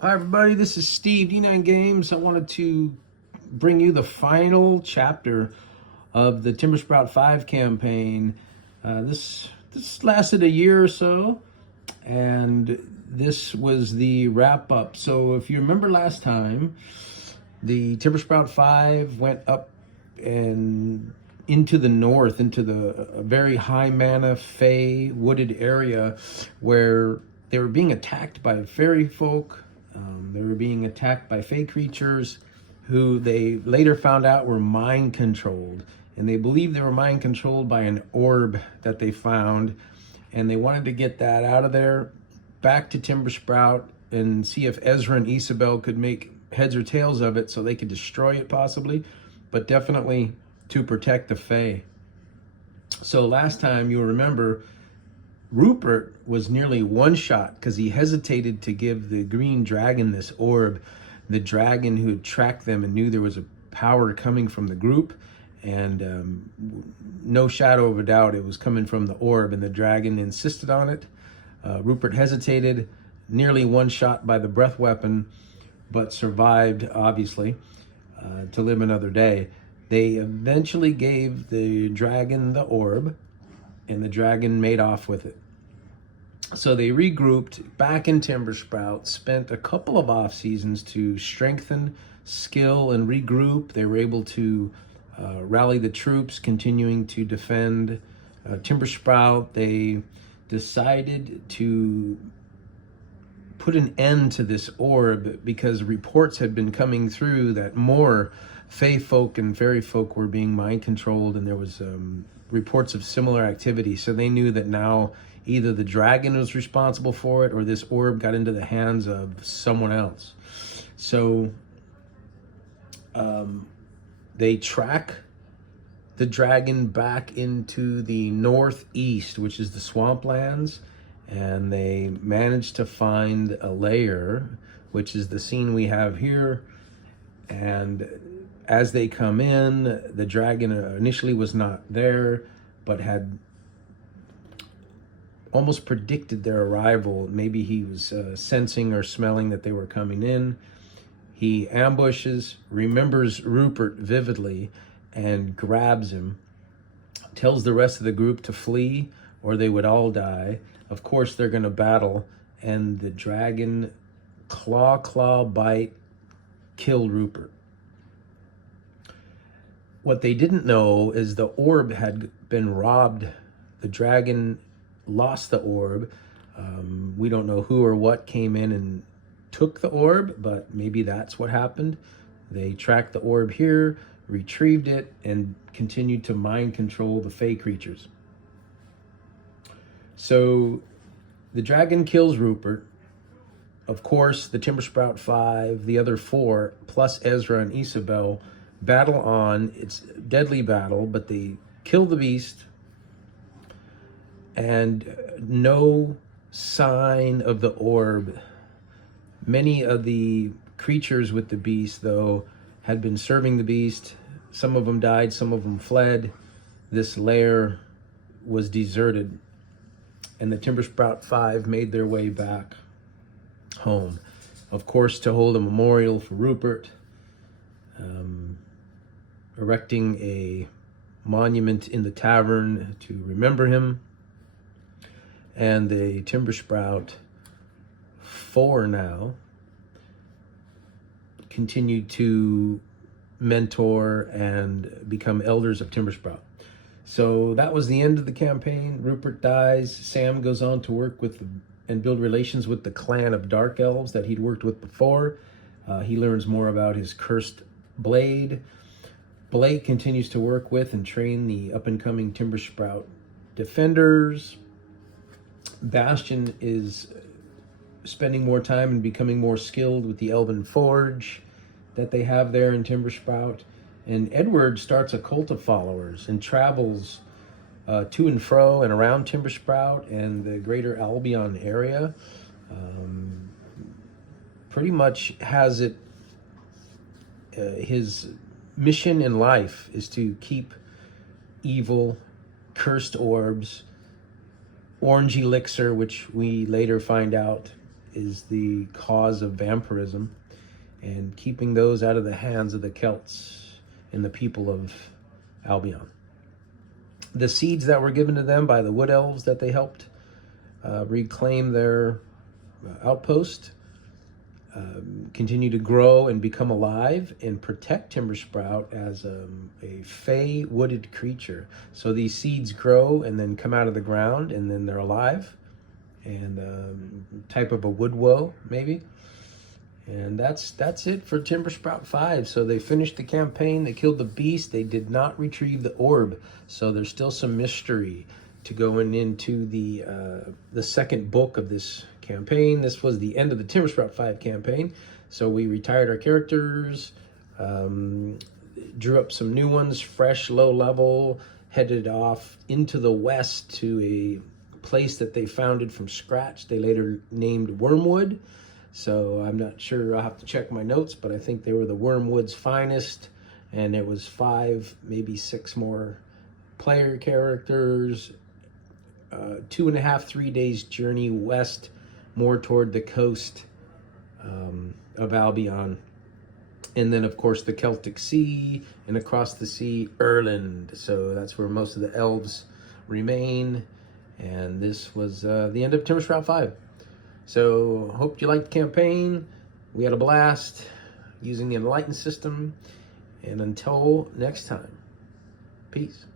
Hi everybody, this is Steve, D9 Games. I wanted to bring you the final chapter of the Timbersprout 5 campaign. This lasted a year or so, and this was the wrap up. So if you remember last time, the Timbersprout 5 went up and into the north, into the very high mana Fae wooded area where they were being attacked by fairy folk. They were being attacked by Fae creatures who they later found out were mind controlled. And they believed they were mind controlled by an orb that they found. And they wanted to get that out of there, back to Timbersprout, and see if Ezra and Isabel could make heads or tails of it so they could destroy it possibly, but definitely to protect the Fae. So last time, you'll remember, Ruppert was nearly one shot because he hesitated to give the green dragon this orb, the dragon who had tracked them and knew there was a power coming from the group. And no shadow of a doubt, it was coming from the orb, and the dragon insisted on it. Ruppert hesitated, nearly one shot by the breath weapon, but survived, obviously, to live another day. They eventually gave the dragon the orb, and the dragon made off with it. So they regrouped back in Timbersprout, spent a couple of off seasons to strengthen skill and regroup. They were able to rally the troops, continuing to defend Timbersprout. They decided to put an end to this orb because reports had been coming through that more Fae folk and fairy folk were being mind controlled, and there was reports of similar activity. So they knew that now either the dragon was responsible for it or this orb got into the hands of someone else. So they track the dragon back into the northeast, which is the swamplands, and they managed to find a lair, which is the scene we have here. And as they come in, the dragon initially was not there, but had almost predicted their arrival. Maybe he was sensing or smelling that they were coming in. He ambushes, remembers Ruppert vividly, and grabs him, tells the rest of the group to flee or they would all die. Of course, they're going to battle, and the dragon claw bite killed Ruppert. What they didn't know is the orb had been robbed. The dragon lost the orb. We don't know who or what came in and took the orb, but maybe that's what happened. They tracked the orb here, retrieved it, and continued to mind control the Fae creatures. So the dragon kills Ruppert. Of course, the Timbersprout 5, the other 4, plus Ezra and Isabel, battle on. It's a deadly battle, but they kill the beast, and no sign of the orb. Many of the creatures with the beast, though, had been serving the beast. Some of them died, some of them fled. This lair was deserted, and the Timbersprout 5 made their way back home. Of course, to hold a memorial for Ruppert, erecting a monument in the tavern to remember him. And the Timbersprout 4 now continued to mentor and become elders of Timbersprout. So that was the end of the campaign. Ruppert dies. Sam goes on to work with and build relations with the clan of Dark Elves that he'd worked with before. He learns more about his cursed blade. Blake continues to work with and train the up-and-coming Timbersprout defenders. Bastion is spending more time and becoming more skilled with the Elven Forge that they have there in Timbersprout. And Edward starts a cult of followers and travels to and fro and around Timbersprout and the greater Albion area. Pretty much has it, his mission in life is to keep evil, cursed orbs, orange elixir, which we later find out is the cause of vampirism, and keeping those out of the hands of the Celts and the people of Albion. The seeds that were given to them by the wood elves that they helped reclaim their outpost continue to grow and become alive and protect Timbersprout as a fey wooded creature. So these seeds grow and then come out of the ground, and then they're alive, and type of a woodwoe maybe. And that's it for Timbersprout 5. So they finished the campaign, they killed the beast, they did not retrieve the orb. So there's still some mystery to going into the second book of this campaign. This was the end of the Timbersprout 5 campaign. So we retired our characters, drew up some new ones, fresh, low level, headed off into the west to a place that they founded from scratch. They later named Wormwood. So I'm not sure, I'll have to check my notes, but I think they were the Wormwood's finest, and it was 5, maybe 6 more player characters, 2.5, 3 days journey west, more toward the coast of Albion. And then, of course, the Celtic Sea, and across the sea, Ireland. So that's where most of the elves remain. And this was the end of Timbersprout 5. So, hope you liked the campaign. We had a blast using the Enlightened system. And until next time, peace.